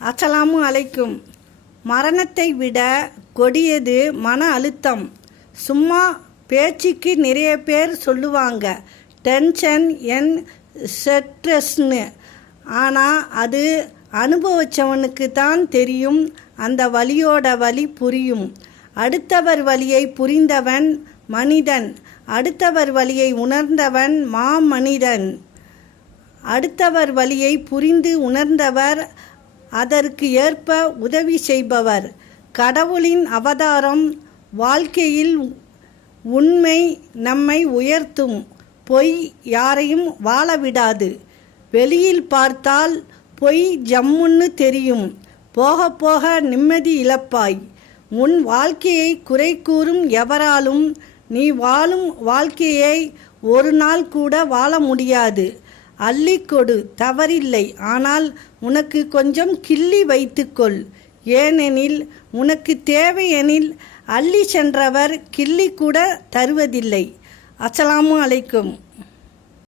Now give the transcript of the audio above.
அஸ்ஸலாமு அலைக்கும். மரணத்தை விட கொடியது மன அழுத்தம். சும்மா பேச்சுக்கு நிறைய பேர் சொல்லுவாங்க. டென்ஷன் என் ஸ்ட்ரெஸ்னு. ஆனால் அது அனுபவிச்சவனுக்கு தான் தெரியும். அந்த வழியோட வழி புரியும். அடுத்தவர் வழியை புரிந்தவன் மனிதன். அடுத்தவர் வழியை உணர்ந்தவன் மாமனிதன். அடுத்தவர் வழியை புரிந்து உணர்ந்தவர் அதற்கு ஏற்ப உதவி செய்பவர். கடவுளின் அவதாரம் வாழ்க்கையில் உண்மை நம்மை உயர்த்தும். பொய் யாரையும் வாழ விடாது வெளியில் பார்த்தால் பொய் ஜம்முன்னு தெரியும். போக போக நிம்மதி இழப்பாய். உன் வாழ்க்கையை குறை கூறும் எவராலும் நீ வாழும் வாழ்க்கையை ஒரு நாள் கூட வாழ முடியாது. அள்ளிக்கொடு தவறில்லை. ஆனால் உனக்கு கொஞ்சம் கிள்ளி வைத்துக்கொள். ஏனெனில் உனக்கு தேவையெனில் அள்ளி சென்றவர் கிள்ளி கூட தருவதில்லை. அஸ்ஸலாமு அலைக்கும்.